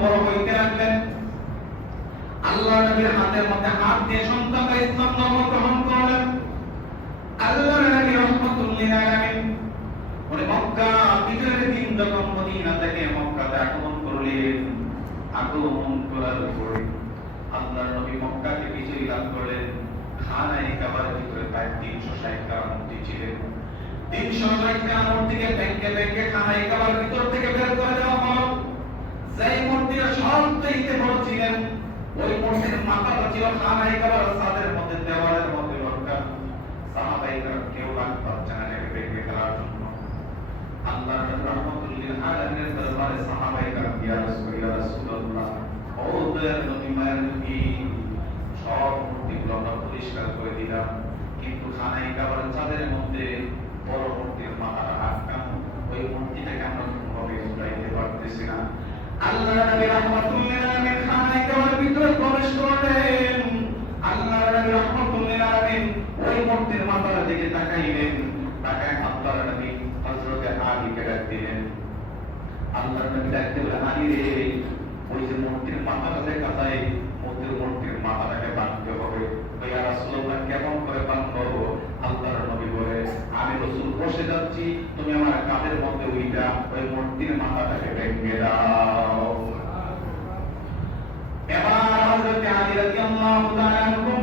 বড় হইতে লাগলেন। আল্লাহর নবীর হাতের মধ্যে হাত দিয়ে সন্তানরা ইসলাম ধর্ম গ্রহণ করলেন। আল্লাহর নবী রাহমাতুল্লিল আলামিন ওই মক্কা বিজয়ের দিন যখন মদিনা থেকে মক্কাতে আগমন করলেন, আগমন করার পরে আল্লাহর নবী মক্কাকে বিজয় লাভ করলেন। খানায়ে কাবার ভিতরে প্রায় 360টা মূর্তি ছিলেন। 360টা মূর্তিকে ভেঙে ভেঙে খানায়ে কাবার ভিতর থেকে বের করে দেওয়া হলো। যেই মূর্তিটা সবচেয়ে বড় ছিলেন, ওই মূর্তির মাথাটা ছিল খানায়ে কাবার ছাদের মধ্যে, দেওয়ালের মধ্যে লটকানো। সাহাবাইরা কেউ লাগতে পারছে না এটাকে ভেঙে ফেলার জন্য। আল্লাহর নবী রাহমাতুল্লিল আলামিনের দরবারে সাহাবাইরা ইয়া রাসূলুল্লাহ, ও দয়ার নবী, মায়ের নবী, সব মূর্তিগুলো আমরা পরিষ্কার করে দিলাম, কিন্তু খানায়ে কাবার ছাদের মধ্যে বড় মূর্তির মাথাটা আটকানো, ওই মূর্তিটাকে আমরা কোনোভাবে উঠাইতে পারতেছি না। আল্লাহর নবী রাহমাতুল্লিল আলামিন খানায়ে কাবার ভিতরে প্রবেশ করলেন। আল্লাহর নবী রাহমাতুল্লিল আলামিন ওই মূর্তির মাথার দিকে তাকাইলেন। তাকায় আল্লাহর নবী হযরত আলীকে ডাক দিলেন। আল্লাহর নবী ডাকতে বলে, আলী রে, ওই যে মূর্তির মাথাটা দেখা যায়, মূর্তির মাথাটাকে বাঁধতে হবে। ইয়া রাসূলুল্লাহ, কেমন করে বাঁধবো? আল্লাহর নবী বলে, আমি রাসূল বসে যাচ্ছি, তুমি আমার কাঁধের মধ্যে উইঠা ওই মূর্তির মাথাটাকে ভেঙে দাও। এবার হযরত আলী রাদিয়াল্লাহু তাআলা আনহু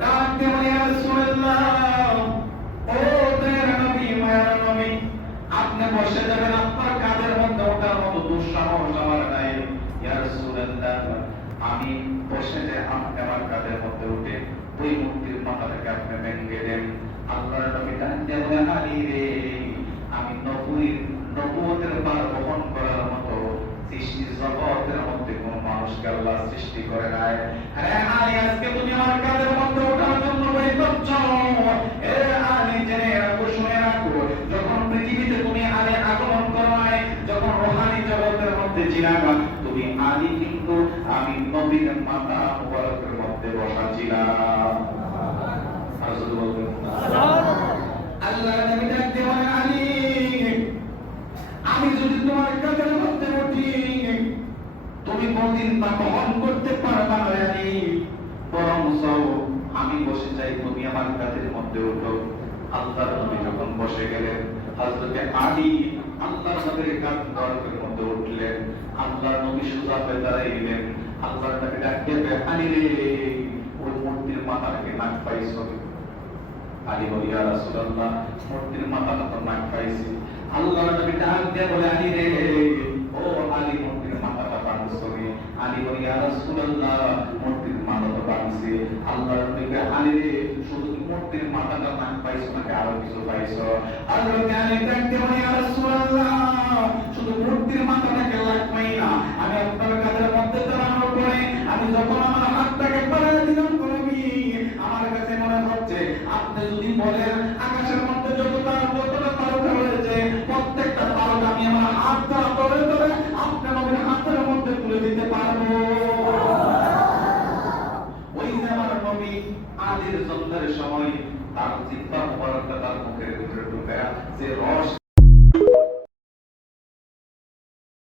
ডাকতে বলে, ইয়া রাসূলুল্লাহ, ও দয়ার নবী, মায়ার নবী, আপনি বসে যাবেন, আপনার কাঁধের মধ্যে ওঠার মতো দুঃসাহস আমার নাই। ইয়া রাসূলুল্লাহ, আমি বসে যে আপনি আমার কাঁধের মধ্যে উঠে ওই মূর্তির মাথাটাকে আপনি ভেঙে দেন। আল্লাহর নবী ডাকতে বলে, আলী রে, আমি নবুয়তের ভার বহন করার মতো সৃষ্টি জগতের মধ্যে কোন মানুষকে আল্লাহ সৃষ্টি করে নাই। আরে আলী, আজকে তুমি আমার কাঁধের মধ্যে ওঠার জন্য বই করছো। এ আলী, জেনে রাখো, শুনে রাখো, যখন পৃথিবীতে তুমি আলী আগমন করো নাই, যখন রূহানি জগতের মধ্যে ছিলাম, তুমি আলী কিন্তু আমি নবীর মাথা মুবারকের মধ্যে বসা ছিলাম। আল্লাহ নবী ডাকতে বলে, আলী, আমি যদি তোমার কাঁধের মধ্যে উঠি, তুমি কোনদিন তা বহন করতে পারবা না আলী, বরং আমি বসে যাই, তুমি আমার কাঁধের মধ্যে উঠো। আল্লাহর নবী যখন বসে গেলেন, হযরত আলী আল্লাহর নবীর কাঁধের মধ্যে উঠলেন। আল্লাহর নবী সোজা হয়ে দাঁড়াইলেন। আল্লাহর নবী ডাকতে বলে, আলী রে, ওই মূর্তির মাথাটাকে নাক পাইছো? আলী বলে, ইয়া রাসূলুল্লাহ, মূর্তির মাথাটা তো নাক পাইছি। আল্লাহর নবী ডাক দিয়ে বলে, আলী রে, ও আলী, মূর্তির মাথাটা বাঁধছো? আলী বলে, ইয়া রাসূলুল্লাহ, মূর্তির মাথাটা বাঁধছি। আল্লাহর নবী বলে, আলী রে, শুধু মূর্তির মাথাটা নাক পাইছো নাকি আরো কিছু পাইছো? হযরত আলী ডাক দিয়ে বলে, ইয়া রাসূলুল্লাহ, শুধু মূর্তির মাথাটাকে লাগবেই না, আমি আপনার কাঁধের মধ্যে দাঁড়ানোর পরে আমি যখন আমার হাতটাকে বাড়িয়ে দিলাম কবি, আমার কাছে মনে হচ্ছে আপনি যদি বলেন আকাশের মধ্যে যতটা তারকা রয়েছে, প্রত্যেকটা তারকা আমি আমার হাত দ্বারা ধরে